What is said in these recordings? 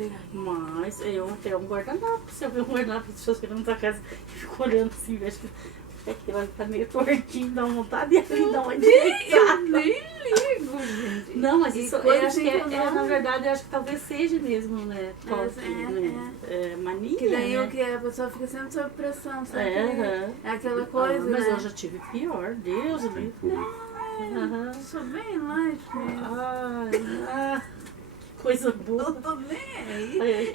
pegar aqui. Mas eu tenho um guardanapo. Se eu ver um guardanapo de pessoas chegando na tua casa e fico olhando assim, vejo que aquilo ali tá meio tortinho, dá uma vontade de ali dar uma Eu direitada. nem ligo, gente. Não, mas E isso eu coisa acho que assim que eu não- na verdade, eu acho que talvez seja mesmo, né? Toque, É, né? É mania, Que daí né? o que? A pessoa fica sempre sob pressão, sabe? É, É aquela coisa, mas né? eu já tive pior, Deus me livre. Aham. Eu sou bem light mesmo. Ai, que coisa boa. Eu tô nem aí. Ai,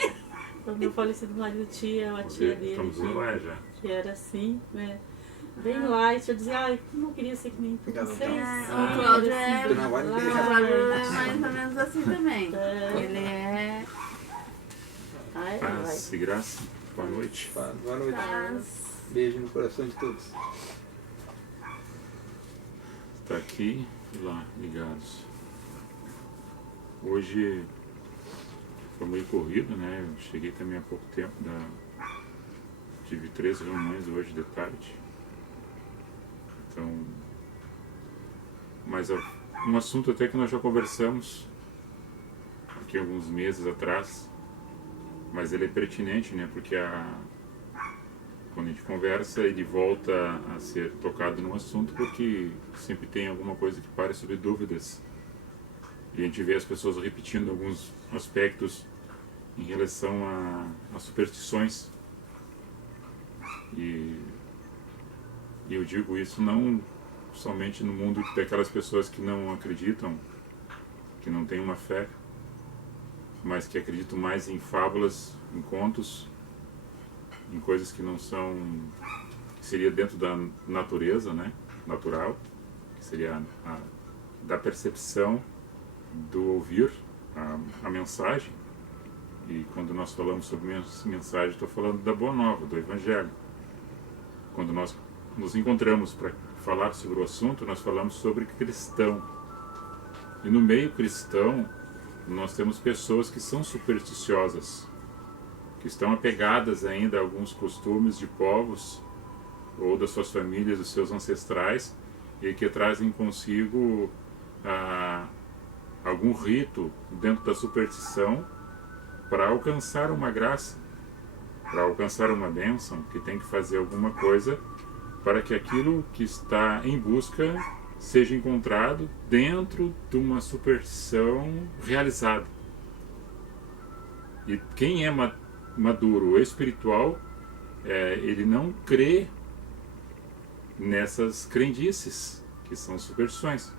o meu falecido marido tinha uma tia dele Estamos lá já. que era assim, né? Bem light, eu dizia, ai, não queria ser que nem Obrigado, vocês. então. O Cláudio é... Não, vai O deixar. Cláudio é mais ou menos assim também. É. Ele é... Ai, ai, Paz e graça. Boa noite. Boa noite. Paz. Beijo no coração de todos. Está aqui e lá, ligados. Hoje foi meio corrido, né? Eu cheguei também há pouco tempo Tive 3 reuniões hoje de tarde. Então... Mas um assunto até que nós já conversamos aqui alguns meses atrás, mas ele é pertinente, né? Porque quando a gente conversa, ele volta a ser tocado num assunto porque sempre tem alguma coisa que pare sobre dúvidas. E a gente vê as pessoas repetindo alguns aspectos em relação a superstições. E eu digo isso não somente no mundo daquelas pessoas que não acreditam, que não têm uma fé, mas que acreditam mais em fábulas, em contos, em coisas que não são, que seria dentro da natureza, né, natural, que seria da percepção do ouvir a mensagem. E quando nós falamos sobre mensagem, estou falando da Boa Nova, do Evangelho. Quando nós nos encontramos para falar sobre o assunto, nós falamos sobre cristão. E no meio cristão, nós temos pessoas que são supersticiosas, que estão apegadas ainda a alguns costumes de povos ou das suas famílias, dos seus ancestrais, e que trazem consigo algum rito dentro da superstição para alcançar uma graça, para alcançar uma bênção, que tem que fazer alguma coisa para que aquilo que está em busca seja encontrado dentro de uma superstição realizada. E quem é maduro espiritual, ele não crê nessas crendices, que são superstições,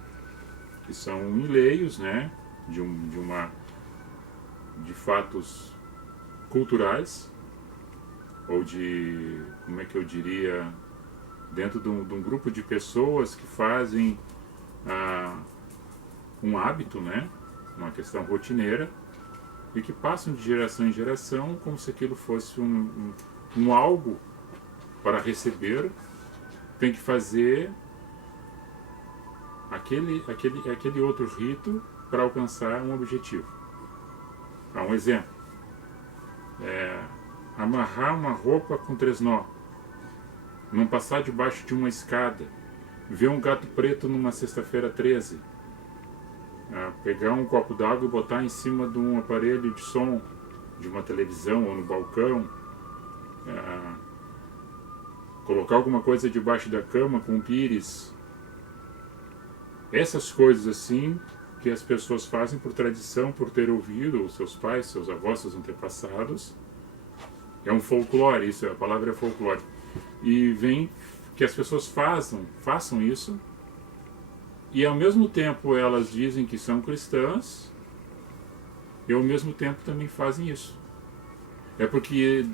que são enleios, né, de fatos culturais, ou de, como é que eu diria, dentro de um grupo de pessoas que fazem um hábito, né, uma questão rotineira, e que passam de geração em geração como se aquilo fosse um algo para receber, tem que fazer aquele outro rito para alcançar um objetivo. Um exemplo, amarrar uma roupa com 3 nós, não passar debaixo de uma escada, ver um gato preto numa sexta-feira 13, pegar um copo d'água e botar em cima de um aparelho de som de uma televisão ou no balcão, colocar alguma coisa debaixo da cama com um pires. Essas coisas assim que as pessoas fazem por tradição, por ter ouvido os seus pais, seus avós, seus antepassados, é um folclore, a palavra é folclore. E vem que as pessoas façam isso, e ao mesmo tempo elas dizem que são cristãs, e ao mesmo tempo também fazem isso. É porque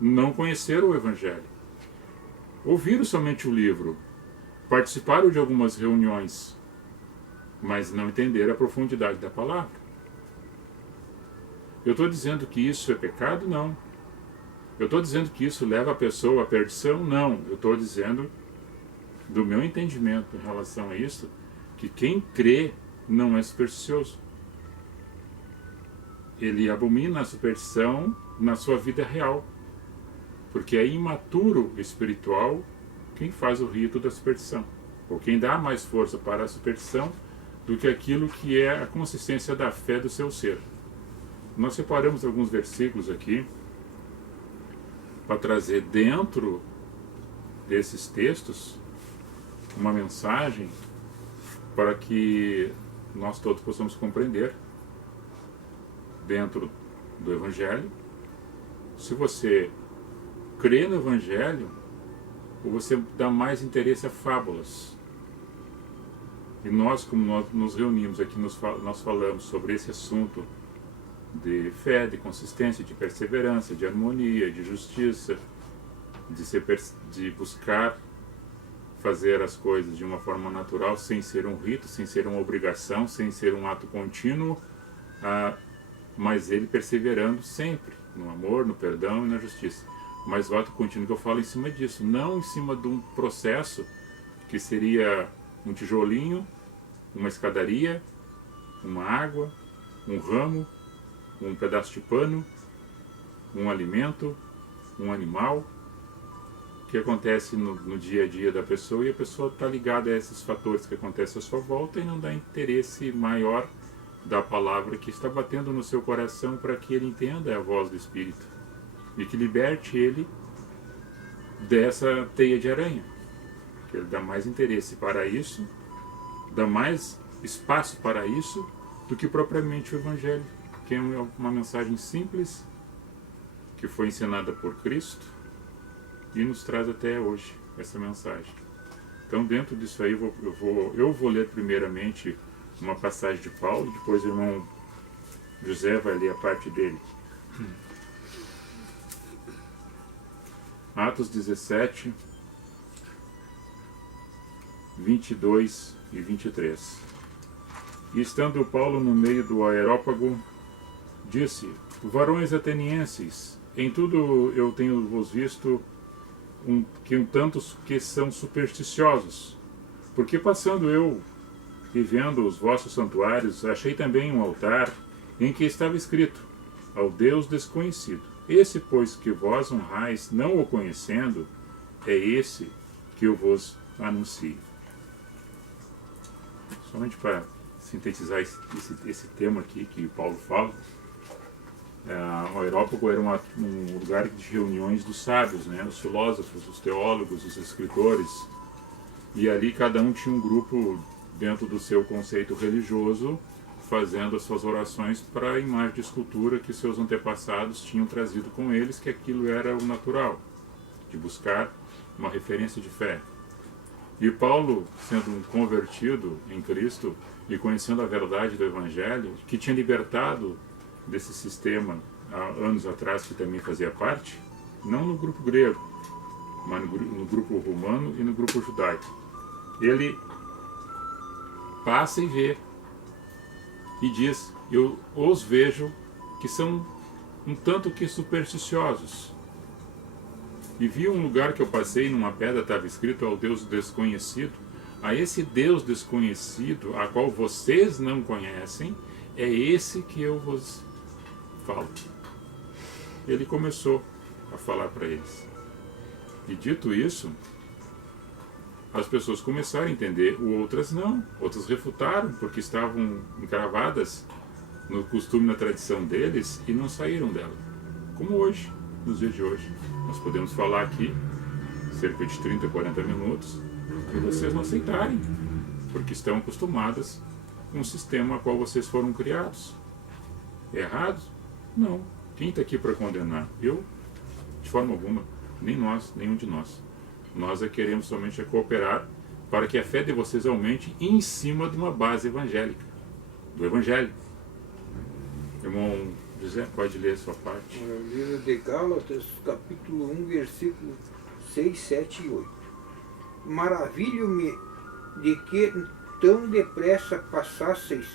não conheceram o Evangelho. Ouviram somente o livro, participaram de algumas reuniões, mas não entenderam a profundidade da palavra. Eu estou dizendo que isso é pecado? Não. Eu estou dizendo que isso leva a pessoa à perdição? Não. Eu estou dizendo, do meu entendimento em relação a isso, que quem crê não é supersticioso. Ele abomina a superstição na sua vida real, porque é imaturo espiritual quem faz o rito da superstição, ou quem dá mais força para a superstição do que aquilo que é a consistência da fé do seu ser. nós separamos alguns versículos aqui para trazer dentro desses textos uma mensagem para que nós todos possamos compreender dentro do Evangelho. Se você crê no Evangelho, ou você dá mais interesse a fábulas. E nós, como nós nos reunimos aqui, nós falamos sobre esse assunto de fé, de consistência, de perseverança, de harmonia, de justiça, de buscar fazer as coisas de uma forma natural, sem ser um rito, sem ser uma obrigação, sem ser um ato contínuo, mas ele perseverando sempre no amor, no perdão e na justiça. Mas o ato contínuo que eu falo em cima disso, não em cima de um processo que seria um tijolinho, uma escadaria, uma água, um ramo, um pedaço de pano, um alimento, um animal, que acontece no dia a dia da pessoa, e a pessoa está ligada a esses fatores que acontecem à sua volta e não dá interesse maior da palavra que está batendo no seu coração para que ele entenda a voz do Espírito e que liberte ele dessa teia de aranha. Que ele dá mais interesse para isso, dá mais espaço para isso do que propriamente o Evangelho, que é uma mensagem simples que foi ensinada por Cristo e nos traz até hoje essa mensagem. Então, dentro disso aí, eu vou ler primeiramente uma passagem de Paulo, depois o irmão José vai ler a parte dele. Atos 17, 22 e 23. E estando Paulo no meio do Areópago, disse: varões atenienses, em tudo eu tenho-vos visto tantos que são supersticiosos, porque passando eu e vendo os vossos santuários, achei também um altar em que estava escrito: ao Deus desconhecido. Esse, pois, que vós honrais, não o conhecendo, é esse que eu vos anuncio. Somente para sintetizar esse tema aqui que Paulo fala, o Areópago era um lugar de reuniões dos sábios, né? Os filósofos, os teólogos, os escritores, e ali cada um tinha um grupo dentro do seu conceito religioso, fazendo as suas orações para a imagem de escultura que seus antepassados tinham trazido com eles, que aquilo era o natural, de buscar uma referência de fé. E Paulo, sendo um convertido em Cristo e conhecendo a verdade do Evangelho, que tinha libertado desse sistema há anos atrás, que também fazia parte, não no grupo grego, mas no grupo romano e no grupo judaico. Ele passa e vê, e diz: eu os vejo que são um tanto que supersticiosos. E vi um lugar que eu passei, numa pedra estava escrito: ao Deus desconhecido. A esse Deus desconhecido, a qual vocês não conhecem, é esse que eu vos falo. Ele começou a falar para eles. E dito isso, as pessoas começaram a entender, outras não. Outras refutaram, porque estavam encravadas no costume, na tradição deles, e não saíram dela. Como hoje, nos dias de hoje. Nós podemos falar aqui, cerca de 30, 40 minutos, e vocês não aceitarem, porque estão acostumadas com o sistema a qual vocês foram criados. Errados? Não. Quem está aqui para condenar? Eu? De forma alguma. Nem nós, nenhum de nós. Nós queremos somente cooperar para que a fé de vocês aumente em cima de uma base evangélica, do Evangelho. Irmão José, pode ler a sua parte. No livro de Gálatas, capítulo 1, versículos 6, 7 e 8. Maravilho-me de que tão depressa passasseis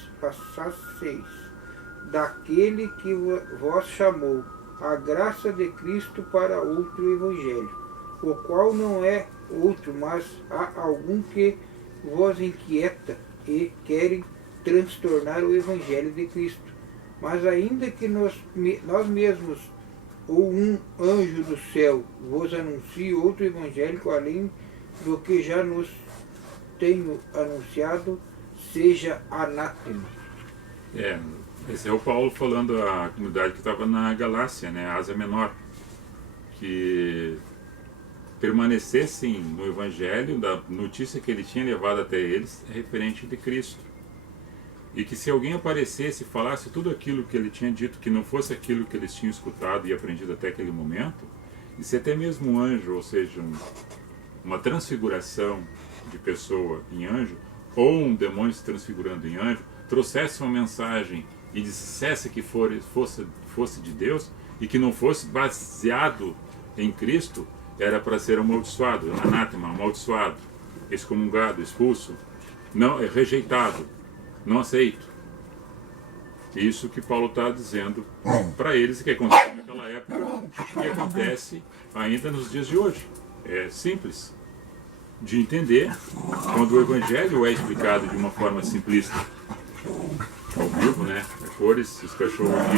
daquele que vos chamou a graça de Cristo para outro evangelho, o qual não é outro, mas há algum que vos inquieta e querem transtornar o evangelho de Cristo. Mas ainda que nós mesmos ou um anjo do céu vos anuncie outro evangélico além do que já nos tenho anunciado, seja anátema. Esse é o Paulo falando à comunidade que estava na Galácia, né, Ásia Menor, que permanecessem no Evangelho, da notícia que ele tinha levado até eles, referente de Cristo. E que se alguém aparecesse e falasse tudo aquilo que ele tinha dito, que não fosse aquilo que eles tinham escutado e aprendido até aquele momento, e se até mesmo um anjo, ou seja, uma transfiguração de pessoa em anjo, ou um demônio se transfigurando em anjo, trouxesse uma mensagem e dissesse que fosse de Deus e que não fosse baseado em Cristo, era para ser amaldiçoado, anátema, amaldiçoado, excomungado, expulso, não, rejeitado, não aceito. Isso que Paulo está dizendo para eles, que aconteceu naquela época e acontece ainda nos dias de hoje. É simples de entender quando o Evangelho é explicado de uma forma simplista. Ao vivo, né? É cores, os cachorros aqui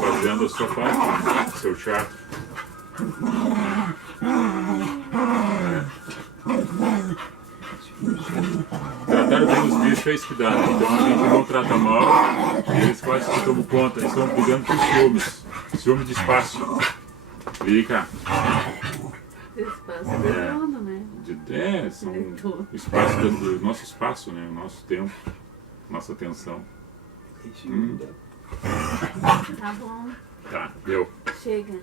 fazendo a sua parte, seu teatro. Tratar bem os bichos é isso que dá, né? Então a gente não trata mal e eles quase que tomam conta, eles estão brigando por ciúmes de espaço. Vem cá. Espaço é redondo, né? São o espaço do nosso espaço, né? O nosso tempo, nossa atenção. Tá bom. Tá, deu. Chega.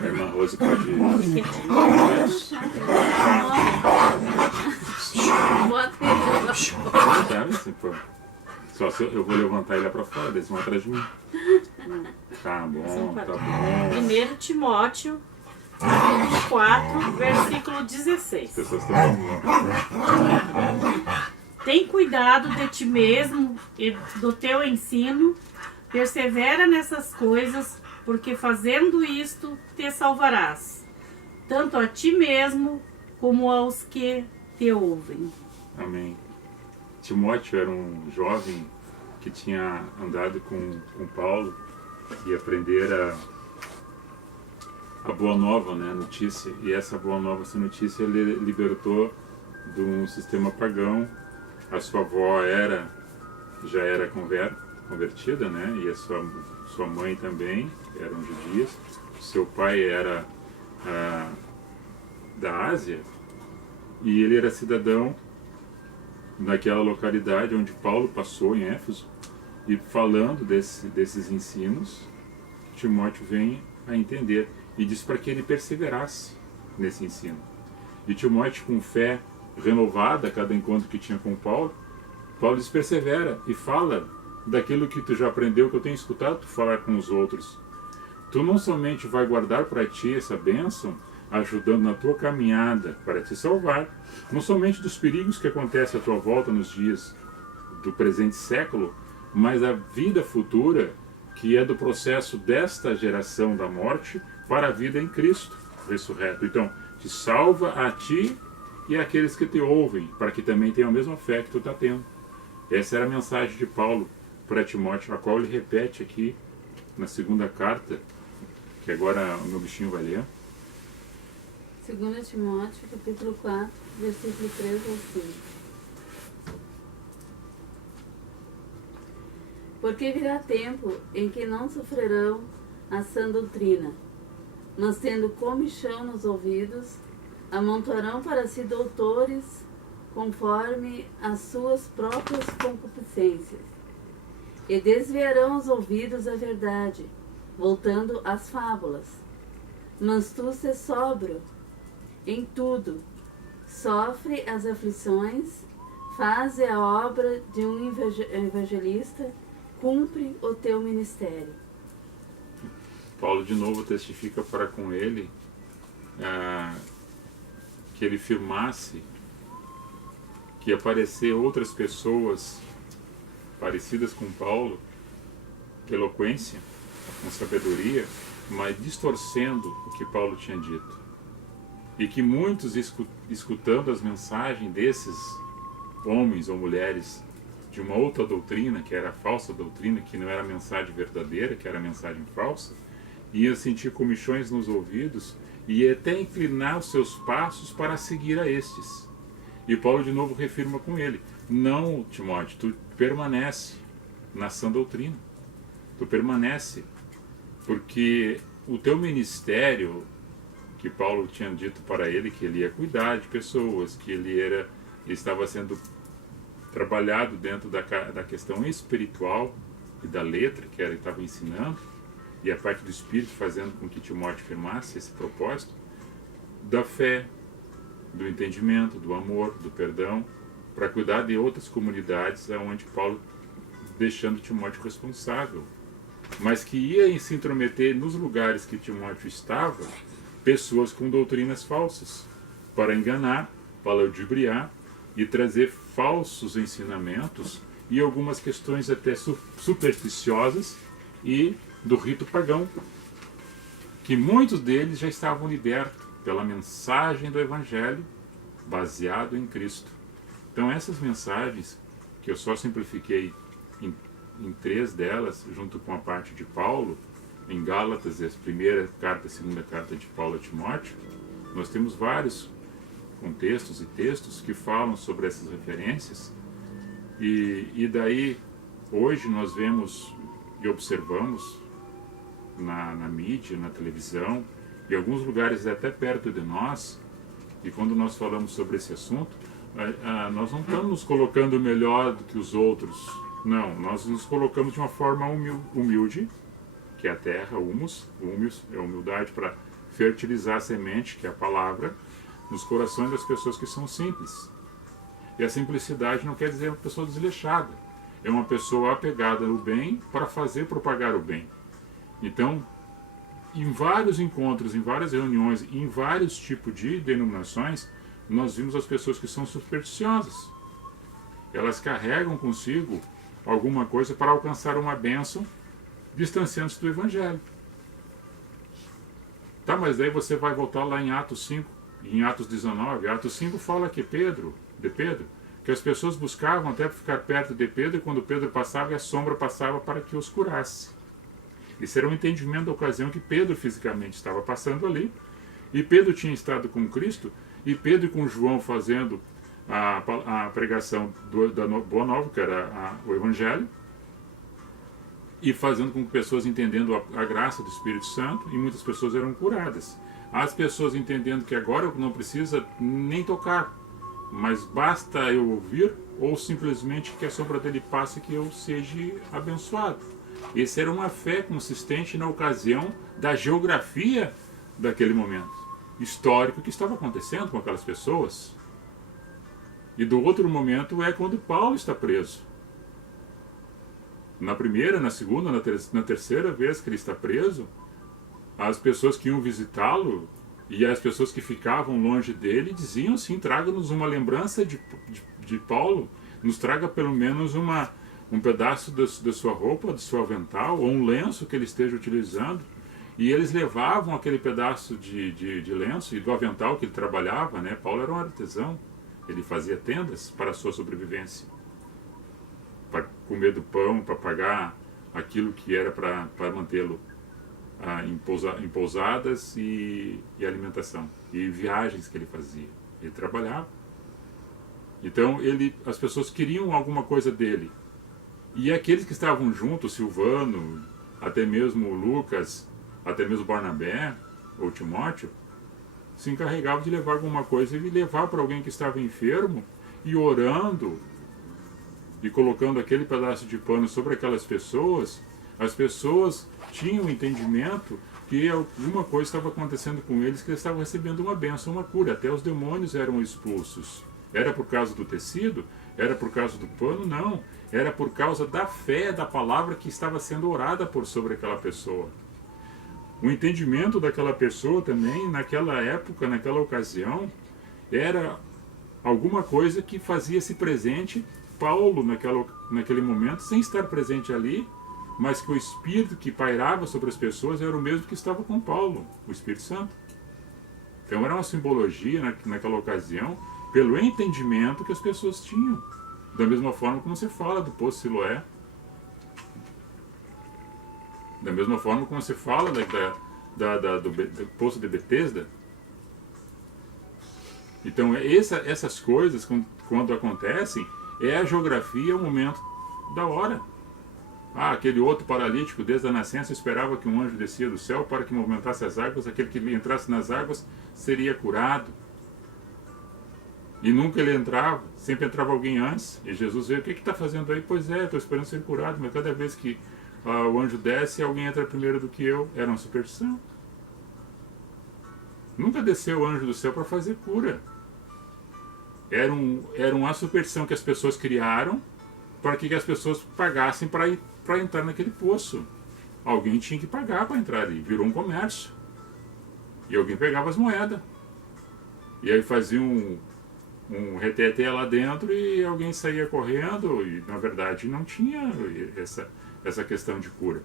A irmã Rose pode. Bota ele. Só se eu vou levantar ele lá pra fora, eles vão atrás de mim. Tá bom, tá bom. 1 Timóteo, capítulo 4, versículo 16. As pessoas estão. Tem cuidado de ti mesmo e do teu ensino, persevera nessas coisas, porque fazendo isto te salvarás, tanto a ti mesmo como aos que te ouvem. Amém. Timóteo era um jovem que tinha andado com Paulo e aprendera a boa nova, né, a notícia. E essa boa nova, essa notícia, ele libertou de um sistema pagão. A sua avó já era convertida, né, e a sua mãe também eram judias. Seu pai era da Ásia e ele era cidadão naquela localidade onde Paulo passou, em Éfeso. E falando desses ensinos, Timóteo vem a entender e diz para que ele perseverasse nesse ensino. E Timóteo, com fé renovada a cada encontro que tinha com Paulo diz: persevera e fala daquilo que tu já aprendeu, que eu tenho escutado tu falar com os outros. Tu não somente vai guardar para ti essa bênção, ajudando na tua caminhada para te salvar, não somente dos perigos que acontecem à tua volta nos dias do presente século, mas a vida futura, que é do processo desta geração da morte para a vida em Cristo ressurreto. Então, te salva a ti e àqueles que te ouvem, para que também tenham a mesma fé que tu está tendo. Essa era a mensagem de Paulo para Timóteo, a qual ele repete aqui na segunda carta, que agora o meu bichinho vai ler. 2 Timóteo, capítulo 4, versículo 3 ao 5. Porque virá tempo em que não sofrerão a sã doutrina, mas tendo comichão nos ouvidos, amontoarão para si doutores conforme as suas próprias concupiscências, e desviarão os ouvidos da verdade, voltando às fábulas. Mas tu se sóbrio em tudo, sofre as aflições, faze a obra de um evangelista, cumpre o teu ministério. Paulo de novo testifica para com ele que ele firmasse que aparecer outras pessoas parecidas com Paulo, eloquência, com sabedoria, mas distorcendo o que Paulo tinha dito. E que muitos, escutando as mensagens desses homens ou mulheres de uma outra doutrina, que era a falsa doutrina, que não era a mensagem verdadeira, que era a mensagem falsa, iam sentir comichões nos ouvidos e até inclinar os seus passos para seguir a estes. E Paulo de novo reafirma com ele: não, Timóteo, tu permanece na sã doutrina. Tu permanece, porque o teu ministério, que Paulo tinha dito para ele, que ele ia cuidar de pessoas, que ele estava sendo trabalhado dentro da questão espiritual e da letra que ele estava ensinando, e a parte do Espírito fazendo com que Timóteo firmasse esse propósito, da fé, do entendimento, do amor, do perdão, para cuidar de outras comunidades onde Paulo deixando Timóteo responsável, mas que ia se intrometer nos lugares que Timóteo estava, pessoas com doutrinas falsas, para enganar, para ludibriar e trazer falsos ensinamentos e algumas questões até supersticiosas e do rito pagão, que muitos deles já estavam libertos pela mensagem do Evangelho baseado em Cristo. Então essas mensagens, que eu só simplifiquei em 3 delas, junto com a parte de Paulo, em Gálatas, a primeira carta e a segunda carta de Paulo a Timóteo, nós temos vários contextos e textos que falam sobre essas referências, e daí hoje nós vemos e observamos na mídia, na televisão, em alguns lugares até perto de nós, e quando nós falamos sobre esse assunto, nós não estamos nos colocando melhor do que os outros, não, nós nos colocamos de uma forma humilde, que é a terra, humus é a humildade para fertilizar a semente, que é a palavra, nos corações das pessoas que são simples. E a simplicidade não quer dizer uma pessoa desleixada, é uma pessoa apegada no bem para fazer propagar o bem. Então, em vários encontros, em várias reuniões, em vários tipos de denominações, nós vimos as pessoas que são supersticiosas. Elas carregam consigo alguma coisa para alcançar uma bênção, distanciando-se do Evangelho. Tá, mas daí você vai voltar lá em Atos 5, em Atos 19. Atos 5 fala que Pedro, que as pessoas buscavam até ficar perto de Pedro, e quando Pedro passava, a sombra passava para que os curasse. Esse era um entendimento da ocasião que Pedro fisicamente estava passando ali, e Pedro tinha estado com Cristo, e Pedro com João fazendo a pregação da Boa Nova, que era o Evangelho, e fazendo com que pessoas entendendo a graça do Espírito Santo, e muitas pessoas eram curadas. As pessoas entendendo que agora não precisa nem tocar, mas basta eu ouvir, ou simplesmente que a sombra dele passe, que eu seja abençoado. Essa era uma fé consistente na ocasião da geografia daquele momento histórico que estava acontecendo com aquelas pessoas. E do outro momento é quando Paulo está preso. Na primeira, na segunda, na terceira vez que ele está preso, as pessoas que iam visitá-lo e as pessoas que ficavam longe dele diziam assim: traga-nos uma lembrança de Paulo, nos traga pelo menos um pedaço da sua roupa, do seu avental, ou um lenço que ele esteja utilizando. E eles levavam aquele pedaço de lenço e do avental que ele trabalhava, né? Paulo era um artesão, ele fazia tendas para a sua sobrevivência, para comer do pão, para pagar aquilo que era para mantê-lo em pousadas e alimentação, e viagens que ele fazia. Ele trabalhava. Então as pessoas queriam alguma coisa dele. E aqueles que estavam juntos, Silvano, até mesmo Lucas, até mesmo Barnabé ou Timóteo, se encarregavam de levar alguma coisa e levar para alguém que estava enfermo, e orando e colocando aquele pedaço de pano sobre aquelas pessoas. As pessoas tinham o entendimento que alguma coisa estava acontecendo com eles, que eles estavam recebendo uma bênção, uma cura. Até os demônios eram expulsos. Era por causa do tecido? Era por causa do pano? Não. Era por causa da fé, da palavra que estava sendo orada por sobre aquela pessoa. O entendimento daquela pessoa também, naquela época, naquela ocasião, era alguma coisa que fazia-se presente. Paulo, naquele momento, sem estar presente ali, mas que o Espírito que pairava sobre as pessoas era o mesmo que estava com Paulo, o Espírito Santo. Então era uma simbologia naquela ocasião, pelo entendimento que as pessoas tinham. Da mesma forma como se fala do Poço Siloé, da mesma forma como se fala do Poço de Betesda. Então essas coisas, quando acontecem, é a geografia, é o momento da hora. aquele outro paralítico, desde a nascença, esperava que um anjo descia do céu para que movimentasse as águas, aquele que entrasse nas águas seria curado. E nunca ele entrava, sempre entrava alguém antes. E Jesus veio, o que está fazendo aí? Pois é, estou esperando ser curado, mas cada vez que o anjo desce, alguém entra primeiro do que eu. Era uma superstição. Nunca desceu o anjo do céu para fazer cura. Era uma superstição que as pessoas criaram para que as pessoas pagassem para entrar naquele poço. Alguém tinha que pagar para entrar ali, virou um comércio. E alguém pegava as moedas. E aí fazia um reteté lá dentro e alguém saía correndo, e na verdade não tinha essa questão de cura.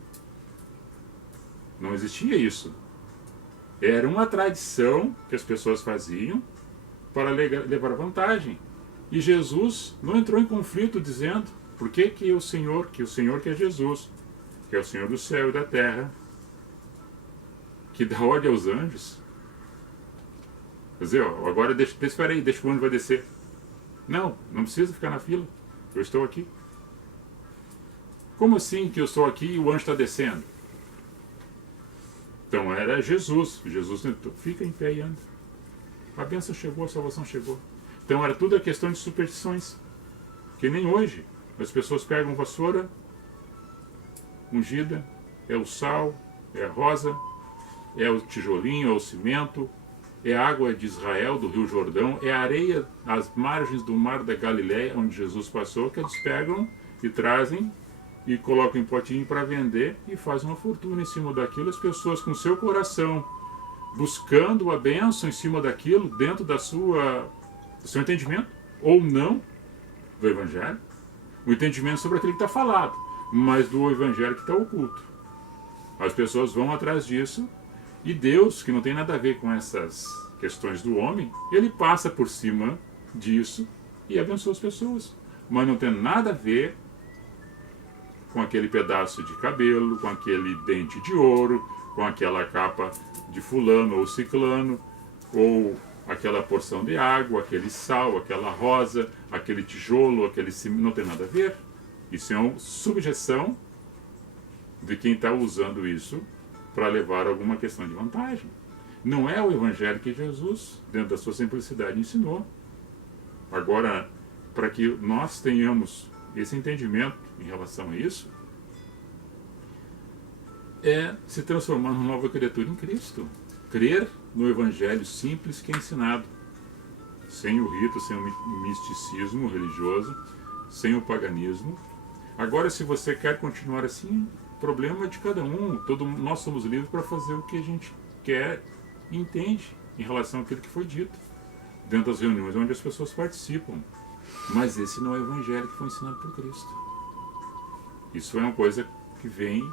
Não existia isso. Era uma tradição que as pessoas faziam para levar vantagem. E Jesus não entrou em conflito dizendo por que o Senhor que é Jesus, que é o Senhor do céu e da terra, que dá ordem aos anjos. Quer dizer, agora espera aí, deixa o anjo vai descer. Não precisa ficar na fila. Eu estou aqui. Como assim que eu estou aqui e o anjo está descendo? Então era Jesus. Jesus fica em pé e anda. A bênção chegou, a salvação chegou. Então era tudo a questão de superstições. Que nem hoje. As pessoas pegam vassoura ungida, é o sal, é a rosa, é o tijolinho, é o cimento, é a água de Israel, do Rio Jordão, é a areia às margens do mar da Galileia, onde Jesus passou, que eles pegam e trazem e colocam em potinho para vender e fazem uma fortuna em cima daquilo. As pessoas com seu coração buscando a bênção em cima daquilo, dentro do seu entendimento, ou não, do Evangelho, o entendimento sobre aquilo que está falado, mas do Evangelho que está oculto. As pessoas vão atrás disso. E Deus, que não tem nada a ver com essas questões do homem, ele passa por cima disso e abençoa as pessoas. Mas não tem nada a ver com aquele pedaço de cabelo, com aquele dente de ouro, com aquela capa de fulano ou ciclano, ou aquela porção de água, aquele sal, aquela rosa, aquele tijolo, aquele cimento. Não tem nada a ver. Isso é uma subjeção de quem está usando isso para levar alguma questão de vantagem. Não é o Evangelho que Jesus, dentro da sua simplicidade, ensinou. Agora, para que nós tenhamos esse entendimento em relação a isso, é se transformar numa nova criatura em Cristo. Crer no Evangelho simples que é ensinado, sem o rito, sem o misticismo religioso, sem o paganismo. Agora, se você quer continuar assim, problema de cada um. Nós somos livres para fazer o que a gente quer e entende em relação àquilo que foi dito dentro das reuniões onde as pessoas participam. Mas esse não é o Evangelho que foi ensinado por Cristo. Isso é uma coisa que vem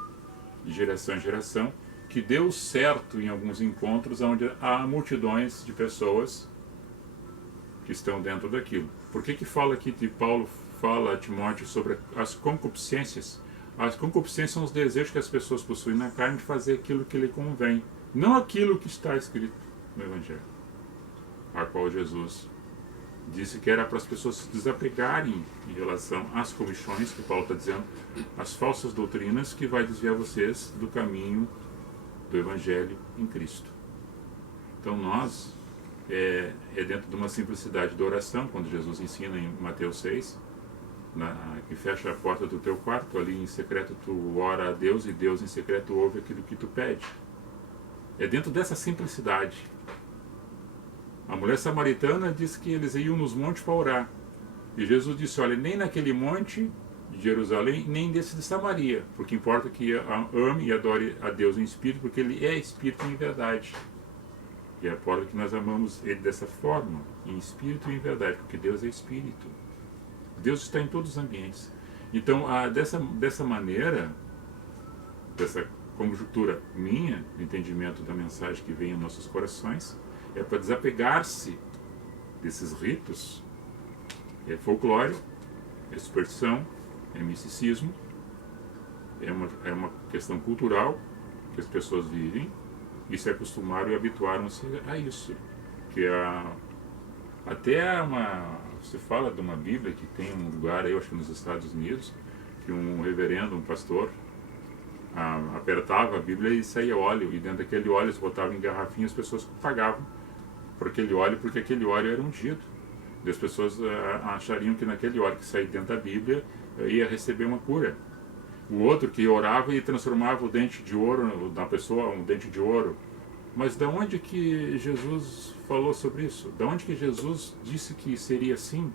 de geração em geração, que deu certo em alguns encontros onde há multidões de pessoas que estão dentro daquilo. Por que fala aqui de Paulo fala a Timóteo sobre as concupiscências? As concupiscências são os desejos que as pessoas possuem na carne de fazer aquilo que lhe convém, não aquilo que está escrito no Evangelho, a qual Jesus disse que era para as pessoas se desapegarem em relação às comichões, que Paulo está dizendo, as falsas doutrinas que vai desviar vocês do caminho do Evangelho em Cristo. Então nós, dentro de uma simplicidade de oração, quando Jesus ensina em Mateus 6, que fecha a porta do teu quarto, ali em secreto tu ora a Deus e Deus em secreto ouve aquilo que tu pede. É dentro dessa simplicidade. A mulher samaritana disse que eles iam nos montes para orar. E Jesus disse, olha, nem naquele monte de Jerusalém, nem desse de Samaria, porque importa que ame e adore a Deus em espírito, porque Ele é espírito em verdade. E importa que nós amamos Ele dessa forma, em espírito e em verdade, porque Deus é espírito. Deus está em todos os ambientes. Então, dessa maneira, dessa conjuntura minha, do entendimento da mensagem que vem em nossos corações, é para desapegar-se desses ritos. É folclore, é superstição, é misticismo, é uma questão cultural que as pessoas vivem e se acostumaram e habituaram-se a isso. Que você fala de uma Bíblia que tem um lugar aí, eu acho que nos Estados Unidos, que um reverendo, um pastor, apertava a Bíblia e saía óleo, e dentro daquele óleo se botava em garrafinha, as pessoas pagavam por aquele óleo, porque aquele óleo era ungido. E as pessoas achariam que naquele óleo que saía dentro da Bíblia ia receber uma cura. O outro que orava e transformava o dente de ouro da pessoa, um dente de ouro. Mas de onde que Jesus falou sobre isso? De onde que Jesus disse que seria assim?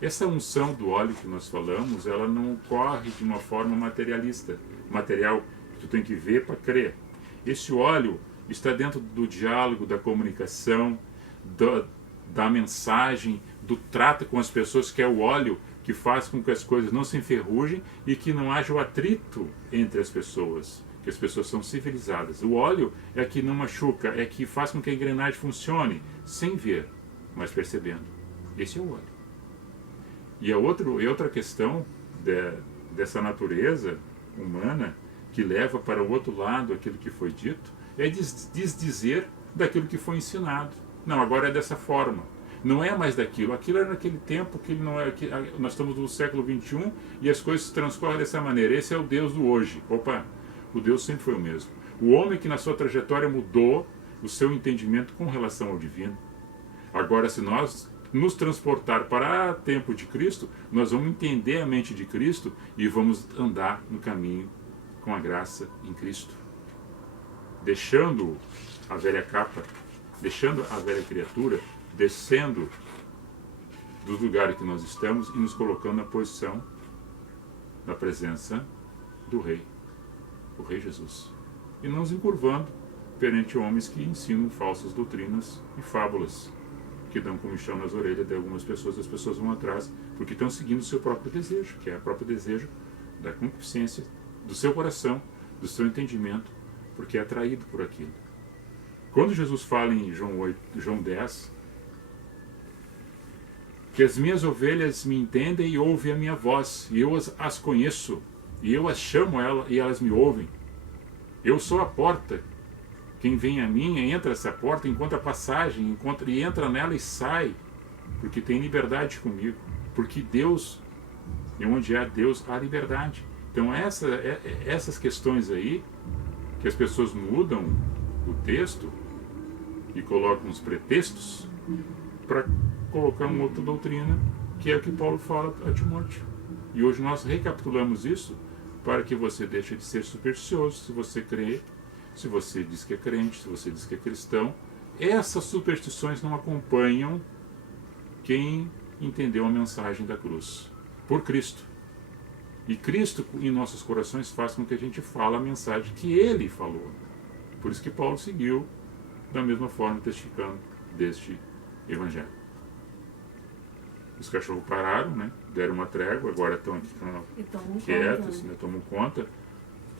Essa unção do óleo que nós falamos, ela não ocorre de uma forma materialista, material, que tu tem que ver para crer. Esse óleo está dentro do diálogo, da comunicação, da mensagem, do trato com as pessoas, que é o óleo que faz com que as coisas não se enferrujem e que não haja o atrito entre as pessoas, que as pessoas são civilizadas. O óleo é que não machuca, é que faz com que a engrenagem funcione, sem ver, mas percebendo. Esse é o óleo. E a outra questão dessa natureza humana, que leva para o outro lado aquilo que foi dito, é desdizer daquilo que foi ensinado. Não, agora é dessa forma. Não é mais daquilo. Aquilo era naquele tempo que não é. Nós estamos no século XXI e as coisas se transcorrem dessa maneira. Esse é o Deus do hoje. Opa, o Deus sempre foi o mesmo. O homem que na sua trajetória mudou o seu entendimento com relação ao divino. Agora, se nós nos transportar para o tempo de Cristo, nós vamos entender a mente de Cristo e vamos andar no caminho com a graça em Cristo. Deixando a velha capa, deixando a velha criatura, descendo dos lugares que nós estamos e nos colocando na posição da presença do Rei, o Rei Jesus. E não nos encurvando perante homens que ensinam falsas doutrinas e fábulas, que dão comichão nas orelhas de algumas pessoas, as pessoas vão atrás, porque estão seguindo o seu próprio desejo, que é o próprio desejo da concupiscência do seu coração, do seu entendimento, porque é atraído por aquilo. Quando Jesus fala em João 10, que as minhas ovelhas me entendem e ouvem a minha voz, e eu as conheço, e eu as chamo e elas me ouvem. Eu sou a porta. Quem vem a mim entra essa porta, encontra a passagem, e entra nela e sai, porque tem liberdade comigo. Porque Deus, e onde há Deus, há liberdade. Então essas questões aí, que as pessoas mudam o texto e colocam os pretextos para colocar uma outra doutrina, que é o que Paulo fala a Timóteo. E hoje nós recapitulamos isso para que você deixe de ser supersticioso, se você crê, se você diz que é crente, se você diz que é cristão. Essas superstições não acompanham quem entendeu a mensagem da cruz, por Cristo. E Cristo em nossos corações faz com que a gente fale a mensagem que Ele falou. Por isso que Paulo seguiu da mesma forma testificando deste Evangelho. Os cachorros pararam, né? Deram uma trégua, agora estão aqui quietos, né? Tomam conta.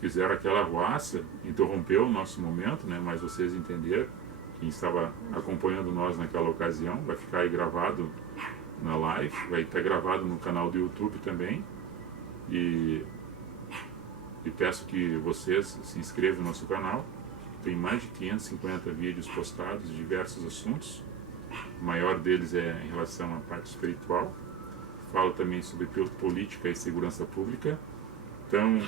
Fizeram aquela arruaça, interrompeu o nosso momento, né? Mas vocês entenderam, quem estava acompanhando nós naquela ocasião, vai ficar aí gravado na live, vai estar gravado no canal do YouTube também. E peço que vocês se inscrevam no nosso canal. Tem mais de 550 vídeos postados de diversos assuntos. O maior deles é em relação à parte espiritual. Falo também sobre política e segurança pública. Então,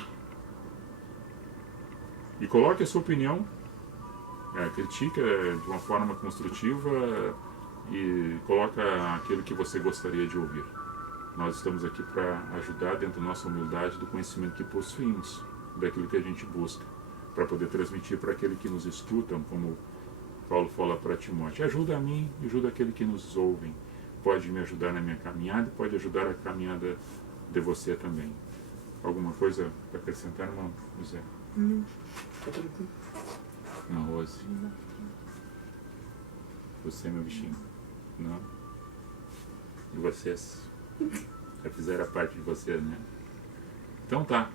e coloque a sua opinião, critica de uma forma construtiva e coloca aquilo que você gostaria de ouvir. Nós estamos aqui para ajudar dentro da nossa humildade, do conhecimento que possuímos, daquilo que a gente busca, para poder transmitir para aquele que nos escutam, como Paulo fala para Timóteo. Ajuda a mim, ajuda aquele que nos ouvem. Pode me ajudar na minha caminhada, pode ajudar a caminhada de você também. Alguma coisa para acrescentar, irmão José? Não, Rose. Você, meu bichinho? Não? E vocês? Já fizeram a parte de vocês, né? Então tá.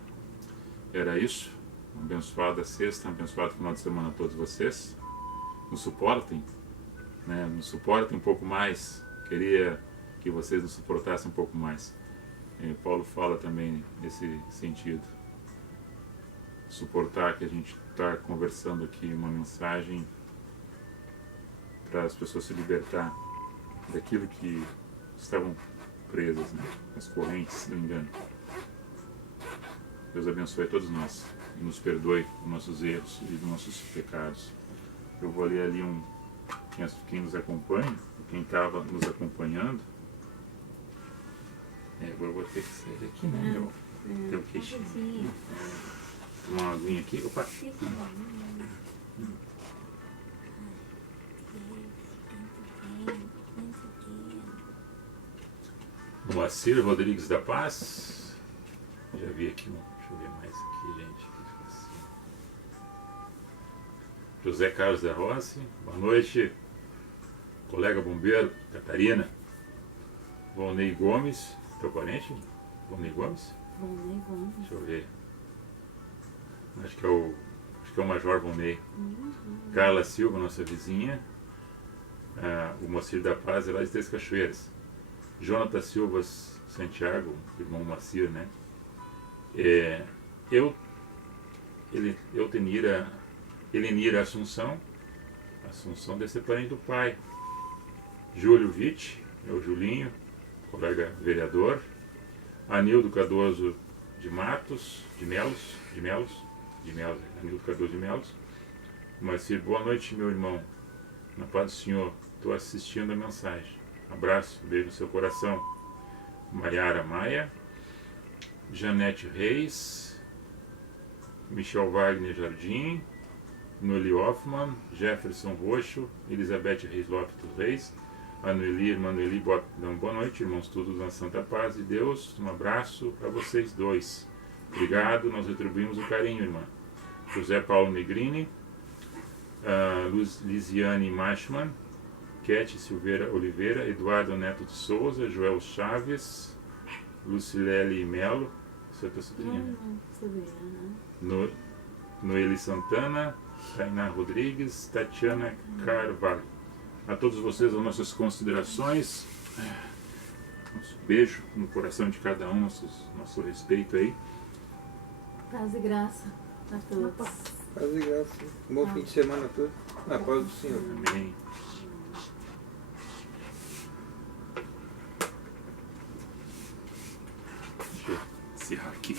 Era isso. Uma abençoada sexta, um abençoado final de semana a todos vocês. Nos suportem, né? Nos suportem um pouco mais. Queria que vocês nos suportassem um pouco mais. Paulo fala também nesse sentido. Suportar que a gente está conversando aqui uma mensagem para as pessoas se libertar daquilo que estavam presas, né? As correntes do engano. Deus abençoe a todos nós e nos perdoe dos nossos erros e dos nossos pecados. Eu vou ler ali quem nos acompanha, quem estava nos acompanhando. Agora eu vou ter que sair daqui, né? Tem o queixinho. Tomar uma aguinha aqui. Opa! Moacir Rodrigues da Paz. Já vi aqui, deixa eu ver mais aqui, gente. José Carlos da Rossi. Boa noite, colega bombeiro, Catarina. Volney Gomes. Teu parente? Volney Gomes? Volney Gomes. Deixa eu ver. Acho que é o Major Volney. Carla Silva, nossa vizinha. O Moacir da Paz é lá de Três Cachoeiras. Jonathan Silva Santiago, irmão Moacir, né? Elenira Assunção deve ser parente do pai. Júlio Witt, é o Julinho, colega vereador. Anildo Cardoso de Matos, de Melos, Anildo Cardoso de Melos. Moacir, boa noite, meu irmão. Na paz do Senhor, estou assistindo a mensagem. Abraço, beijo no seu coração. Maiara Maia, Janete Reis, Michel Wagner Jardim, Noeli Hoffman, Jefferson Roxo, Elizabeth Reis Lopes dos Reis, Anueli, Emanueli, boa noite, irmãos, todos na Santa Paz de Deus. Um abraço para vocês dois. Obrigado, nós retribuímos o carinho, irmã. José Paulo Negrini, Lisiane Machman, Kete Silveira Oliveira, Eduardo Neto de Souza, Joel Chaves, Lucilele Melo, você está subindo? Noeli Santana, Tainá Rodrigues, Tatiana Carvalho. A todos vocês, as nossas considerações, nosso beijo no coração de cada um, nosso respeito aí. Paz e graça a todos. Paz e graça. Bom fim de semana a todos. Na paz do Senhor. Amém. Deixa eu encerrar aqui.